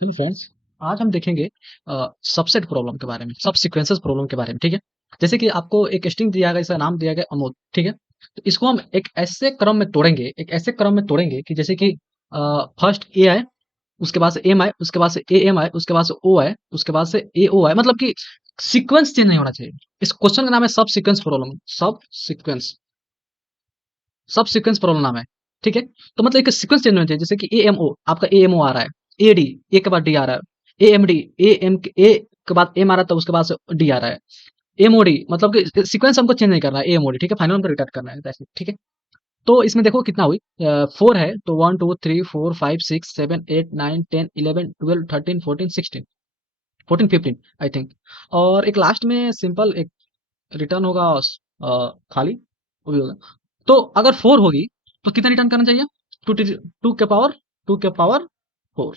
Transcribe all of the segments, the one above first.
चलो फ्रेंड्स, आज हम देखेंगे सबसेट प्रॉब्लम के बारे में, सब सीक्वेंसेस प्रॉब्लम के बारे में। ठीक है, जैसे कि आपको एक स्ट्रिंग दिया गया, इसका नाम दिया गया अमोद। ठीक है, तो इसको हम एक ऐसे क्रम में तोड़ेंगे, एक ऐसे क्रम में तोड़ेंगे कि जैसे कि फर्स्ट ए आए, उसके बाद से एम आए, उसके बाद से ए एम आए, उसके बाद से ओ आए, उसके बाद से ए ओ आए, मतलब कि सीक्वेंस चेंज नहीं होना चाहिए। इस क्वेश्चन का नाम है सब सीक्वेंस प्रॉब्लम। सब सीक्वेंस प्रॉब्लम नाम है। ठीक है, तो मतलब एक सीक्वेंस चेंज होना चाहिए, जैसे कि ए एम ओ, आपका ए एम ओ आ रहा है, ए डी, ए के बाद डी आ रहा है, ए एम डी, ए के बाद एम आ रहा है, तो उसके बाद से डी आ रहा है, एम ओ डी, मतलब कि सीक्वेंस हमको चेंज नहीं करना है, ए एम ओ डी। ठीक है, फाइनल हमको रिटर्न करना है, that's it। ठीक है, तो इसमें देखो कितना हुई, फोर है, तो 1 2 3 4 5 6 7 8 9 10 11 12 13 14 16 14 15 आई थिंक। और एक लास्ट में सिंपल एक रिटर्न होगा, खाली, वो भी होगा। तो अगर फोर होगी तो कितना रिटर्न करना चाहिए? टू, टू के पावर टू के पावर फोर।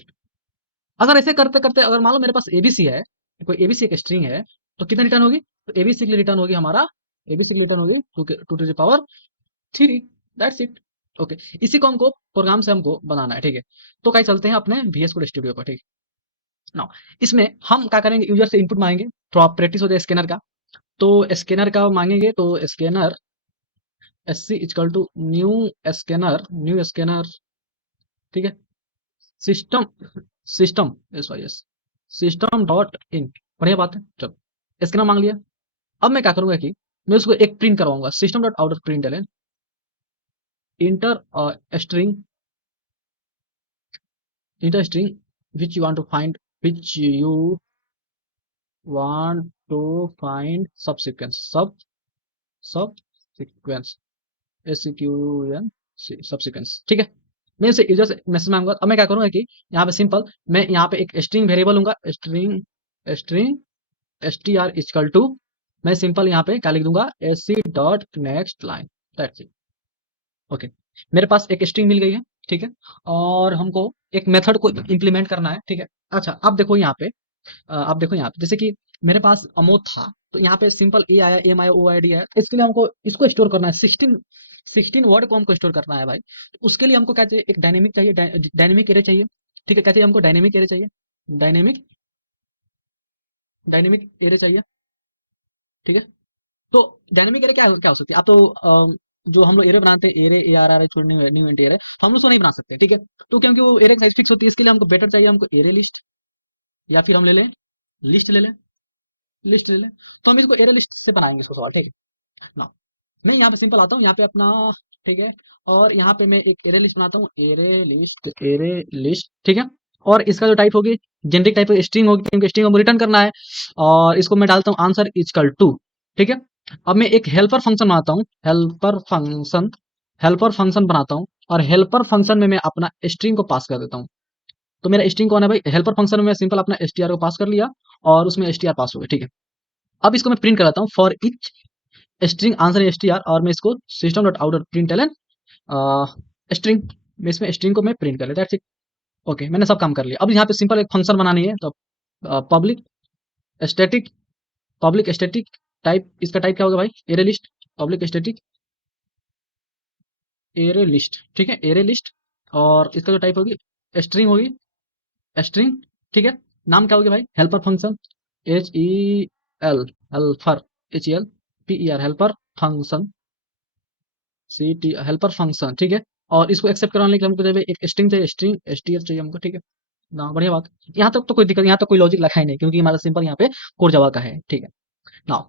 अगर ऐसे करते करते अगर मान लो मेरे पास एबीसी है, कोई एबीसी एक स्ट्रिंग है, तो कितना रिटर्न होगी? तो एबीसी के लिए रिटर्न होगी हमारा, एबीसी के लिए रिटर्न होगी two to the power three. That's it. Okay, इसी को हमको प्रोग्राम से हमको बनाना है। ठीक है, तो कहीं चलते हैं अपने VS कोड स्टूडियो पर। ठीक है ना, इसमें हम क्या करेंगे, यूजर से इनपुट मांगेंगे, थोड़ा प्रैक्टिस हो जाए स्कैनर का। तो स्कैनर का मांगेंगे, तो scanner SC equal to new scanner. ठीक है, system system SYS system dot in. बढ़िया बात है। चलो, स्कैनर मांग लिया। अब मैं क्या करूंगा कि मैं उसको एक प्रिंट करवाऊंगा, system dot outer print L enter string, enter string which you want to find, which you want to find subsequence, subsequence, SEQN subsequence. ठीक है, मैं इसे यूजर से मैसेज मांगूंगा। अब मैं क्या करूंगा कि यहाँ पे सिंपल, मैं यहाँ पे एक स्ट्रिंग वेरिएबल लूंगा, string string str equal to, मैं सिंपल यहाँ पे क्या लिख दूंगा, SC dot next line. That's it. Okay, मेरे पास एक स्ट्रिंग मिल गई है। ठीक है, और हमको एक मेथड को इम्प्लीमेंट करना है। ठीक है, अच्छा अब देखो यहाँ पे, आप देखो यहाँ पे, जैसे कि मेरे पास अमोद था, तो यहाँ पे सिंपल ए आया, एम आया, ओ आई डी आया। इसके लिए हमको इसको स्टोर करना है, 16 वर्ड को हमको स्टोर करना है भाई। तो उसके लिए हमको क्या चाहिए, एक डायनेमिक चाहिए, डायनेमिक एरे चाहिए। ठीक है, क्या चाहिए हमको, डायनेमिक एरे चाहिए, डायनेमिक डायनेमिक एरे चाहिए। ठीक है, तो डायनेमिक एरे क्या क्या हो सकती है? आप तो जो हम लोग एरे बनाते हैं, एरे ए आर आर छोड़ने न्यू इंट एरे, तो हम लोग उसको नहीं बना सकते। ठीक है, तो क्योंकि वो एरे साइज फिक्स होती है, इसके लिए हमको बेटर चाहिए, हमको एरे लिस्ट, या फिर हम ले लें लिस्ट, ले लें लिस्ट ले लें। तो हम इसको एरे लिस्ट से बनाएंगे इसको सवाल। ठीक है ना, मैं यहाँ पे सिंपल आता हूँ, यहाँ पे अपना, ठीक है, और यहाँ पे मैं एक एरे लिस्ट बनाता हूँ, एरे लिस्ट। ठीक है, और इसका जो टाइप होगी, जेनरिक टाइप स्ट्रिंग होगी, क्योंकि स्ट्रिंग हमको रिटर्न करना है। और इसको मैं डालता हूँ आंसर इक्वल टू। ठीक है, अब मैं एक हेल्पर फंक्शन बनाता हूँ, हेल्पर फंक्शन बनाता हूँ, और हेल्पर फंक्शन में मैं अपना स्ट्रिंग को पास कर देता हूँ। तो मेरा स्ट्रिंग कौन है भाई, हेल्पर फंक्शन में मैं सिंपल अपना str को पास कर लिया, और उसमें str पास हो गया। ठीक है, अब इसको मैं प्रिंट कराता हूँ, for each string answer str, और मैं इसको system dot out dot print ln string, में इसमें स्ट्रिंग को मैं प्रिंट कर लेता है। ओके, मैंने सब काम कर लिया। अब यहाँ पे सिंपल एक फंक्शन बनानी है, तो पब्लिक स्टैटिक, टाइप, इसका टाइप क्या होगा भाई, array list, public static array list. ठीक है, एरे लिस्ट, और इसका जो टाइप होगी स्ट्रिंग होगी, स्ट्रिंग। ठीक है, नाम क्या होगी भाई, helper function, HEL, helper, HELPER, helper function, CT, helper function. ठीक है, और इसको एक्सेप्ट कराने के लिए हमको चाहिए एक स्ट्रिंग चाहिए, स्ट्रिंग STR चाहिए हमको। ठीक है ना, बढ़िया बात। यहाँ तक तो कोई दिक्कत, यहाँ तक कोई लॉजिक लिखा ही नहीं, क्योंकि हमारा सिंपल यहाँ पे कोर जावा का है। ठीक है ना,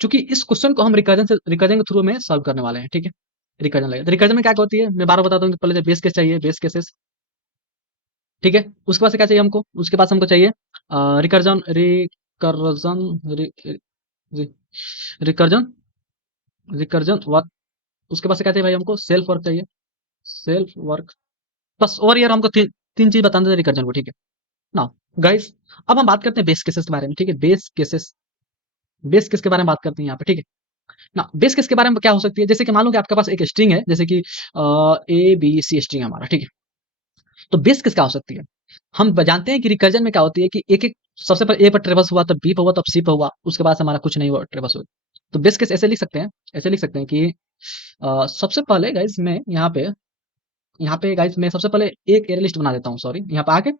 चूंकि इस क्वेश्चन को हम रिकर्जन के थ्रू में सॉल्व करने वाले हैं। ठीक है, रिकर्जन लगेगा, तो रिकर्जन में क्या होती है, मैं बार बताता हूँ कि पहले बेस केस चाहिए, बेस केसेस। ठीक है, उसके बाद से क्या चाहिए हमको, उसके पास हमको चाहिए रिकर्जन, रिकर्जन रिकर्जन वर्क। उसके बाद से क्या चाहिए भाई, हमको सेल्फ वर्क चाहिए, सेल्फ वर्क। बस, और यार हमको तीन चीज बताने थे रिकर्जन को। ठीक है ना गाइस, अब हम बात करते हैं बेस केसेस के बारे में। ठीक है, बेस केस के बारे में बात करते हैं यहाँ पे। ठीक है ना, बेस केस के बारे में क्या हो सकती है, जैसे कि मान लो कि आपके पास एक स्ट्रिंग है, जैसे कि ABC स्ट्रिंग है हमारा। ठीक है, तो बेस केस क्या हो सकती है, हम जानते हैं कि रिकर्जन में क्या होती है कि एक एक, सबसे पहले ए पर ट्रेवर्स हुआ, तब बी पर हुआ, तब सी पर हुआ, उसके बाद हमारा कुछ नहीं हुआ, ट्रेवर्स हुआ। तो बेस केस ऐसे लिख सकते हैं, कि सबसे पहले गाइस मैं यहाँ पे गाइस मैं सबसे पहले एक एरे लिस्ट बना देता हूँ, सॉरी, यहाँ पे आके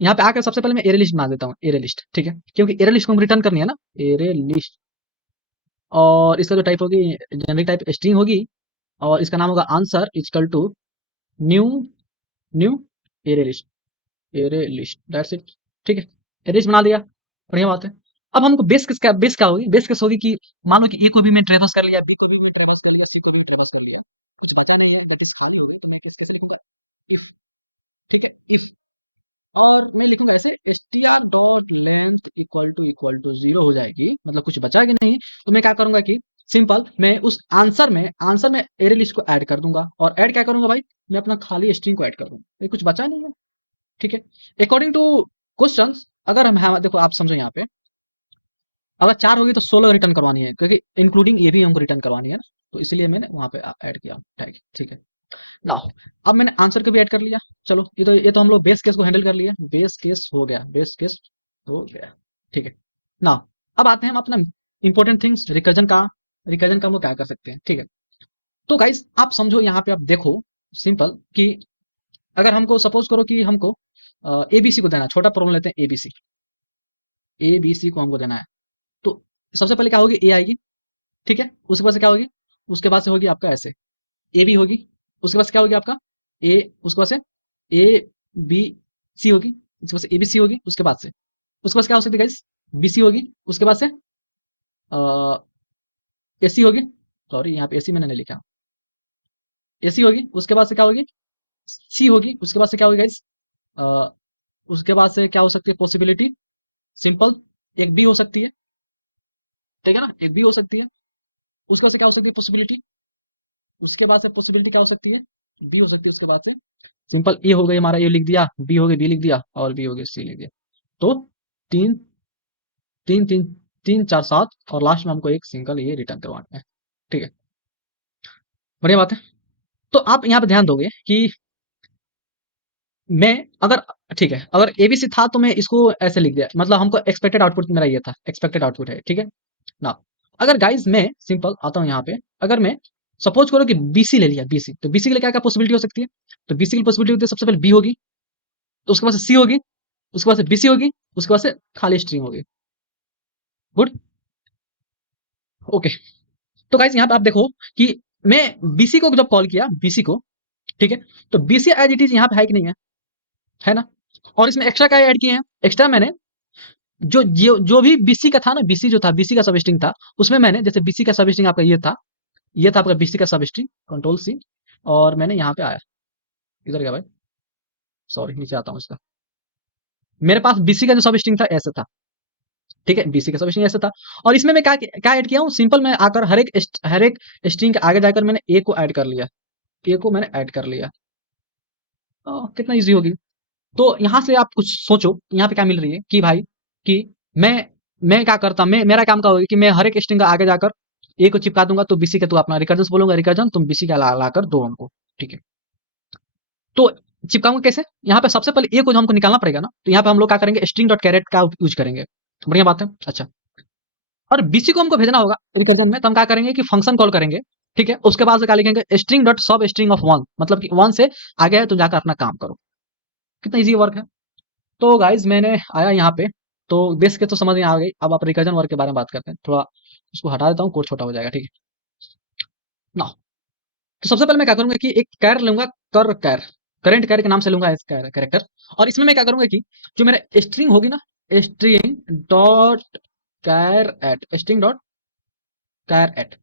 यहाँ पे आकर सबसे पहले मैं एरे लिस्ट बना देता हूँ, एरे लिस्ट, ठीक है, क्योंकि एरे लिस्ट को हम रिटर्न करनी है ना, एरे लिस्ट। और इसका जो टाइप होगी, जेनरिक टाइप स्ट्रिंग होगी, और इसका नाम होगा answer equal to new new array list, array list, that's it, ठीक है। एरे लिस्ट बना दिया, बढ़िया बात है। अब हमको बेस क्या होगी, बेस केस होगी कि मान लो कि ए को भी मैं ट्रेवर्स कर लिया, बी को भी मैं ट्रेवर्स कर लिया, सी को भी ट्रेवर्स कर लिया, कुछ बचा नहीं है, जैसे खाली हो गई, तो मैं केस कैसे लिखूंगा, if, ठीक है, if, और मैं लिखूंगा ऐसे str dot length equal to 0 हो जाएगी, मतलब कुछ बचा ही नहीं, तो मैं क्या करूंगा कि सिंपल मैं उस आंसर में एरे लिस्ट को ऐड कर दूंगा, और मैं क्या करूंगा भाई, मैं अपना खाली स्ट्रिंग को ऐड कर दूंगा, तो कुछ बचा नहीं है, ठीक है। अकॉर्डिंग टू क्वेश्चन, अगर हम यहाँ देखो, आप समझे यहाँ पे, अगर 4 होगी तो 16 रिटर्न करवानी है, क्योंकि इंक्लूडिंग ये भी हमको रिटर्न करवानी है ना, तो इसलिए मैंने वहाँ पे ऐड किया टैग, ठीक है। नाउ अब मैंने आंसर को भी ऐड कर लिया, चलो ये तो हम लोग बेस केस को हैंडल कर लिया, बेस केस हो गया, बेस केस हो गया, ठीक है। नाउ अब आते हैं हम अपना इंपॉर्टेंट थिंग्स, रिकर्जन का हम लोग क्या कर सकते हैं, ठीक है। तो गाइस आप समझो, यहाँ पे आप देखो सिंपल कि अगर हमको सपोज करो कि हमको एबीसी को देना है, छोटा प्रॉब्लम लेते हैं, एबीसी, एबीसी को हमको देना है, तो सबसे पहले क्या होगी, ए आएगी, ठीक है, उसके बाद से क्या होगी, उसके बाद से होगी आपका ऐसे ए बी होगी, उसके बाद से क्या होगी आपका ए, उसके बाद से ए बी सी होगी, उसके बाद से ए बी सी होगी, उसके बाद से क्या हो सकती है गाइस, बी सी होगी, उसके बाद से ए सी होगी, सॉरी यहाँ पे ए सी मैंने नहीं लिखा, ए सी होगी, उसके बाद से क्या होगी, सी होगी, उसके बाद से क्या होगी गाइस, उसके बाद से क्या हो सकती है पॉसिबिलिटी, सिंपल एक बी हो सकती है, ठीक है ना, एक बी हो सकती है, उसके बाद से क्या हो सकती है पॉसिबिलिटी, उसके बाद से पॉसिबिलिटी क्या हो सकती है, बी हो सकती है, उसके बाद से सिंपल ए हो गई हमारा, ए लिख दिया, बी हो गई, बी लिख दिया, और बी हो गई, सी लिख दिया, तो तीन तीन तीन तीन चार सात, और लास्ट में हमको एक सिंगल ये रिटर्न करवाना है, ठीक है, बढ़िया बात है। तो आप यहाँ पे ध्यान दोगे कि मैं अगर, ठीक है, अगर एबीसी था तो मैं इसको ऐसे लिख दिया, मतलब हमको एक्सपेक्टेड आउटपुट मेरा ये था, एक्सपेक्टेड आउटपुट है, ठीक है ना। अगर गाइज मैं सिंपल आता हूँ यहाँ पे, अगर मैं सपोज करो कि बीसी ले लिया, बीसी, तो बीसी के लिए क्या क्या पॉसिबिलिटी हो सकती है, तो बीसी की पॉसिबिलिटी होती है सबसे पहले बी होगी, तो उसके बाद से सी होगी, उसके बाद से बीसी होगी, उसके बाद से खाली स्ट्रिंग होगी, गुड, ओके। तो गाइज यहाँ पे आप देखो कि मैं बीसी को जब कॉल किया, बीसी को, ठीक है, तो बीसी एज इट इज यहाँ पे है कि नहीं है, है ना, और इसमें एक्स्ट्रा क्या ऐड किए हैं, एक्स्ट्रा मैंने जो भी बीसी का था ना, बीसी जो था, बीसी का सब स्ट्रिंग था, उसमें मैंने जैसे बीसी का सब स्ट्रिंग आपका ये था आपका बीसी का सब स्ट्रिंग, कंट्रोल सी, और मैंने यहाँ पे आया, इधर गया भाई, सॉरी नीचे आता हूँ इसका, मेरे पास बीसी का जो सब स्ट्रिंग था ऐसे था, ठीक है, बीसी का सब स्ट्रिंग ऐसे था, और इसमें मैं क्या क्या ऐड किया हूँ, सिंपल मैं आकर हर एक स्ट्रिंग के आगे जाकर मैंने ए को ऐड कर लिया, ए को मैंने ऐड कर लिया, कितना ईजी होगी। तो यहाँ से आप कुछ सोचो, यहाँ पे क्या मिल रही है कि भाई, कि मैं मैं क्या करता, मेरा काम क्या होगा कि मैं हर एक स्ट्रिंग का आगे जाकर ए को चिपका दूंगा, तो बीसी का तू अपना रिकर्जन बोलूंगा, रिकर्जन तुम बीसी का ला कर दो हमको, ठीक है। तो चिपकाऊंगा कैसे, यहाँ पे सबसे पहले ए को जो हमको निकालना पड़ेगा ना, तो यहाँ पे हम लोग क्या करेंगे, स्ट्रिंग डॉट कैरेट का यूज करेंगे, बढ़िया बात है, अच्छा। और बीसी को हमको भेजना होगा रिकर्जन में, तो हम क्या करेंगे कि फंक्शन कॉल करेंगे, ठीक है, उसके बाद से क्या लिखेंगे, स्ट्रिंग डॉट सब स्ट्रिंग ऑफ वन, मतलब कि वन से आगे है तो जाकर अपना काम करो, कितना ईजी वर्क है। तो गाइज मैंने आया यहाँ पे, तो बेस के तो समझ में आ गई, अब आप रिकर्जन वर्क के बारे में बात करते हैं, थोड़ा उसको हटा देता हूँ, कोड छोटा हो जाएगा, ठीक है ना। तो सबसे पहले मैं क्या करूंगा कि एक कैर लूंगा, कर कैर, करेंट कैर के नाम से लूंगा इस कैरेक्टर, और इसमें मैं क्या करूंगा कि जो मेरा स्ट्रिंग होगी ना, string dot char at, string dot char at,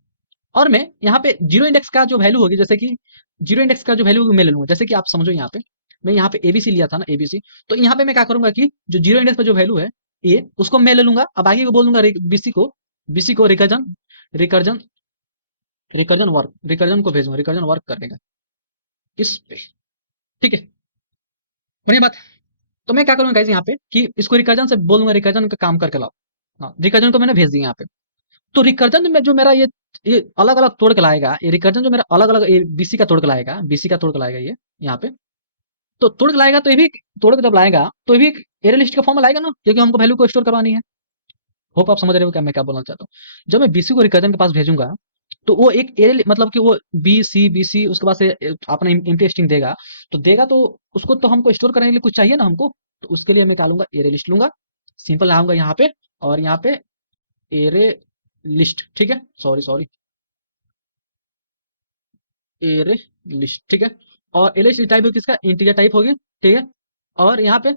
और मैं यहाँ पे जीरो इंडेक्स का जो वैल्यू होगी, जैसे कि जीरो इंडेक्स का जो वैल्यू होगी मैं ले लूंगा, जैसे कि आप समझो यहाँ पे मैं यहाँ पे एबीसी लिया था ना, एबीसी, तो यहाँ पे मैं क्या करूंगा कि जो जीरो इंडेक्स पे जो वैल्यू है ए, उसको मैं ले लूंगा, अब आगे को बोल दूंगा बीसी को रिकर्जन रिकर्जन को भेजूंगा, रिकर्जन वर्क करेगा इस पे, ठीक है, बढ़िया बात है। तो मैं क्या करूंगा गाइस यहाँ पे कि इसको रिकर्जन से बोलूंगा, रिकर्जन का काम करके लाओ, हाँ, रिकर्जन को मैंने भेज दिया यहाँ पे, तो रिकर्जन में जो मेरा ये अलग अलग तोड़ के लाएगा, ये रिकर्जन जो मेरा अलग अलग बीसी का तोड़ के लाएगा, बीसी का तोड़ के लाएगा ये यहाँ पे, तो तोड़ के लाएगा, तो ये भी तोड़ के जब लाएगा तो ये भी एरे लिस्ट का फॉर्म में लाएगा ना, क्योंकि हमको वैल्यू को स्टोर करवानी है। होप आप समझ रहे हो क्या मैं क्या बोलना चाहता हूँ, जब मैं बीसी को रिकर्जन के पास भेजूंगा, तो वो एक एरे मतलब कि वो बी सी उसके बाद से अपना एम्प्टी स्ट्रिंग देगा, तो उसको तो हमको स्टोर करने के लिए कुछ चाहिए ना हमको, तो उसके लिए मैं क्या लूंगा, एरे लिस्ट लूंगा, सिंपल लाऊंगा यहाँ पे, और यहाँ पे एरे लिस्ट, ठीक है, सॉरी सॉरी, एरे लिस्ट, ठीक है। और एरे लिस्ट टाइप होगी किसका, इंटीजर टाइप होगी, ठीक है। और यहाँ पे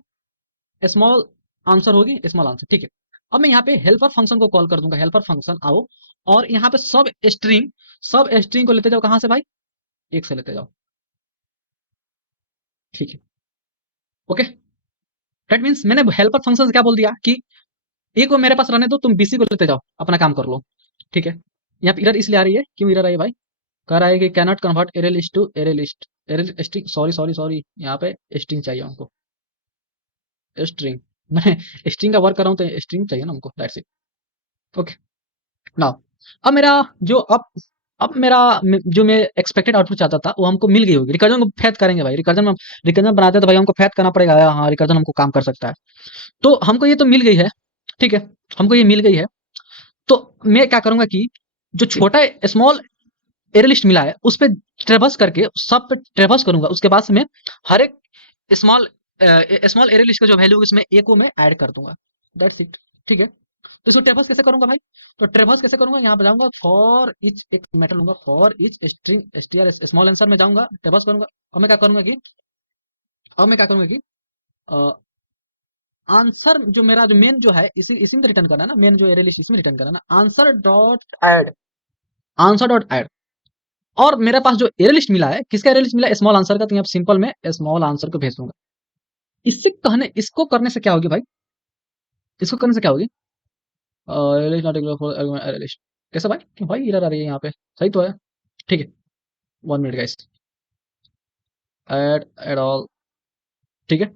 स्मॉल आंसर होगी, स्मॉल आंसर, ठीक है। अब मैं यहाँ पे हेल्पर फंक्शन को कॉल कर दूंगा, हेल्पर फंक्शन आओ, और यहाँ पे सब स्ट्रिंग को लेते जाओ, कहाँ से भाई, एक से लेते जाओ, ठीक है, ओके। दैट मीन्स मैंने हेल्पर फंक्शन से क्या बोल दिया कि ए को मेरे पास रहने दो, तुम बीसी को लेते जाओ, अपना काम कर लो, ठीक है। यहाँ पे एरर इसलिए आ रही है, क्यों एरर आई भाई, कह रहा है कि cannot convert array list to array list, array string, sorry sorry sorry, यहाँ पे स्ट्रिंग चाहिए हमको, स्ट्रिंग मैं स्ट्रिंग का वर्क कर रहा हूँ, तो स्ट्रिंग चाहिए ना हमको, दैट्स इट, ओके। नाउ अब मेरा जो अब मेरा जो मैं एक्सपेक्टेड आउटपुट चाहता था वो हमको मिल गई होगी। रिकर्जन को फैथ करेंगे भाई, रिकर्जन बनाते हैं तो भाई हमको फैथ करना पड़ेगा, हाँ रिकर्जन हमको काम कर सकता है। तो हमको ये तो मिल गई है, ठीक है, हमको ये मिल गई है। तो मैं क्या करूंगा कि जो छोटा स्मॉल एरे लिस्ट मिला है उस पे ट्रेवर्स करके सब पे ट्रेवर्स करूंगा, उसके बाद से मैं हर एक स्मॉल स्मॉल एरे लिस्ट का जो वैल्यू इसमें ए को मैं ऐड कर दूंगा, दैट्स इट, ठीक है। तो इसको ट्रेवर्स कैसे करूंगा भाई, तो ट्रेवर्स कैसे करूंगा, यहाँ पे जाऊंगा फॉर ईच, एक मेथड लूंगा for each string str small answer में जाऊंगा, ट्रेवर्स करूंगा। अब मैं क्या करूंगा कि आंसर जो मेरा जो मेन जो है इसी इसी में रिटर्न करना है ना, मेन जो एरे लिस्ट इसमें रिटर्न करना है ना, आंसर डॉट ऐड। और मेरे पास जो एरे लिस्ट मिला है, किसका एरे लिस्ट मिला है, स्मॉल आंसर का, तो यहाँ सिंपल में स्मॉल आंसर को भेज दूंगा। इसको करने से क्या होगी भाई, इसको करने से क्या होगी, array list not equal for array list, कैसे भाई, क्यों भाई एरर आ रही है यहाँ पे, सही तो है, ठीक है। 1 मिनट गाइस, ऐड ऑल, ठीक है।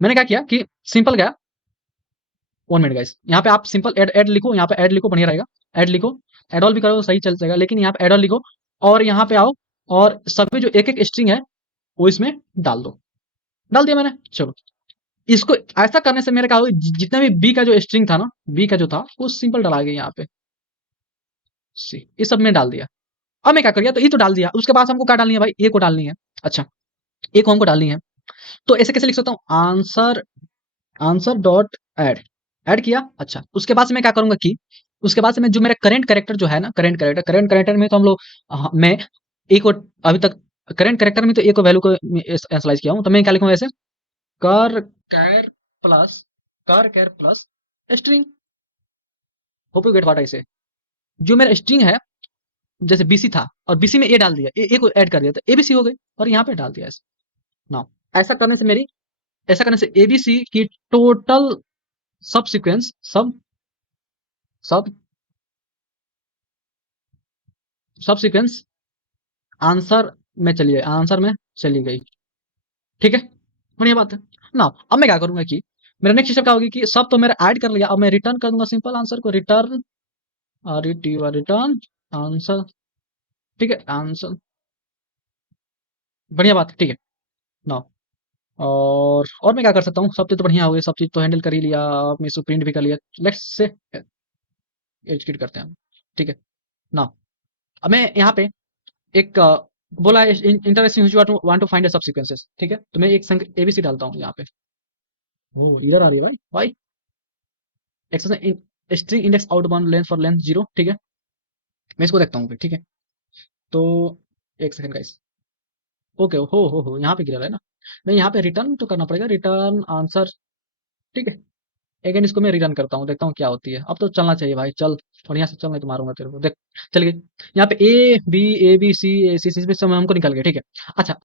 मैंने क्या किया कि सिंपल गया, 1 मिनट गाइस, यहाँ पे आप सिंपल ऐड ऐड लिखो, यहाँ पे ऐड लिखो, बढ़िया रहेगा, ऐड लिखो, ऐड ऑल भी करो सही चल जाएगा, लेकिन यहाँ पे ऐड ऑल लिखो, और यहाँ पे आओ, और सभी जो एक एक स्ट्रिंग है वो इसमें डाल दो, डाल दिया मैंने, चलो। इसको ऐसा करने से मेरे क्या होगा, जितना भी बी का जो स्ट्रिंग था ना, बी का जो था वो सिंपल डला गया यहाँ पे, सी, ये सब में डाल दिया। अब मैं क्या कर दिया, तो ये तो डाल दिया, उसके बाद हमको क्या डालनी है भाई, ए को डालनी है, अच्छा, ए को हमको डालनी है। तो ऐसे कैसे लिख सकता हूँ, आंसर डॉट ऐड किया, अच्छा। उसके बाद से मैं क्या करूंगा कि उसके बाद से मैं जो मेरा करेंट कैरेक्टर जो है ना, करेंट कैरेक्टर में तो हम लोग मैं ए को अभी तक करेंट कैरेक्टर में तो ए को वैल्यू को एनालाइज किया हूँ, तो मैं क्या लिखूंगा ऐसे, कर char plus string, hope you get what I say. जो मेरा स्ट्रिंग है, जैसे बीसी था और बीसी में ए डाल दिया, ए को ऐड कर दिया, तो एबीसी हो गई, और यहाँ पे डाल दिया ऐसे। नाउ ऐसा करने से मेरी ऐसा करने से एबीसी की टोटल सब सीक्वेंस सब सब सीक्वेंस आंसर में चली गई, ठीक है, बढ़िया बात है ना। अब मैं क्या करूंगा कि मेरा नेक्स्ट स्टेप क्या होगी कि सब तो मेरा ऐड कर लिया, अब मैं रिटर्न कर दूंगा सिंपल आंसर को, रिटर्न आंसर, ठीक है, आंसर, बढ़िया बात है, ठीक है ना। और मैं क्या कर सकता हूँ, सब चीज तो बढ़िया हो गई, सब चीज तो हैंडल कर ही लिया, मैं इसको प्रिंट भी कर लिया, लेट्स से एग्जीक्यूट करते हैं, ठीक है ना। अब मैं यहाँ पे एक बोला interesting you want to find subsequences, ठीक है, तो मैं एक संख्या एबीसी डालता हूँ यहाँ पे, ओ इधर आ रही है भाई भाई, access string index out bound length for length 0, ठीक है, मैं इसको देखता हूँ फिर, ठीक है। तो एक सेकंड गाइस, ओके, हो यहाँ पे गिरा है ना, मैं यहाँ पे रिटर्न तो करना पड़ेगा, रिटर्न आंसर, ठीक है। अगेन इसको मैं रिटर्न करता हूँ, देखता हूँ क्या होती है, अब तो चलना चाहिए भाई, चल बढ़िया से चल, नहीं तो मारूंगा तेरे को, देख चल गई। यहाँ पे ए बी सी सी सब हमको निकल गया, ठीक है। अच्छा,